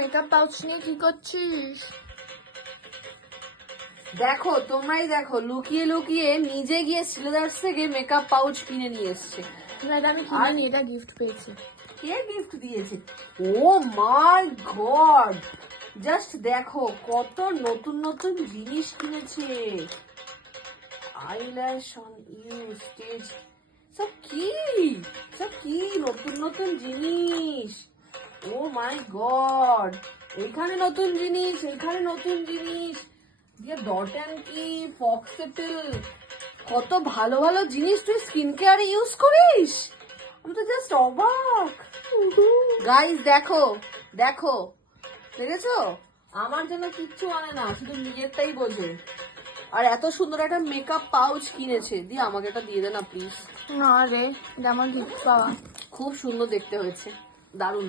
Makeup pouch নিয়ে কি করছিস? দেখো তোমরাই দেখো, লুকিয়ে লুকিয়ে নিজে গিয়ে শ্রীলেদার্স থেকে মেকআপ পাউচ কিনে নিয়ে এসছে। দাদা আমি কিনে এটা গিফট পেয়েছি। কে গিফট দিয়েছে? ও মাই গড, জাস্ট দেখো কত নতুন নতুন জিনিস কিনেছে। আইল্যাশ অন ইউ স্টেজ, সব কি নতুন নতুন জিনিস। ও মাই গড, এখানে নতুন জিনিস, এখানে নতুন জিনিস দিয়ে ডট অ্যান্ড কি ফক্সটেল, কত ভালো ভালো জিনিস তুই স্কিন কেয়ারে ইউজ করিস। আমি তো জাস্ট অবাক। গাইস দেখো দেখো, দেখেছো? আমার জন্য কিচ্ছু আনে না, শুধু নিজেরটাই বোঝে। আর এত সুন্দর একটা মেকআপ পাউচ কিনেছে, দিয়ে আমাকে এটা দিয়ে দে না প্লিজ। না রে, এটা আমার গিফট পাওয়া। খুব সুন্দর দেখতে হয়েছে, দারুণ।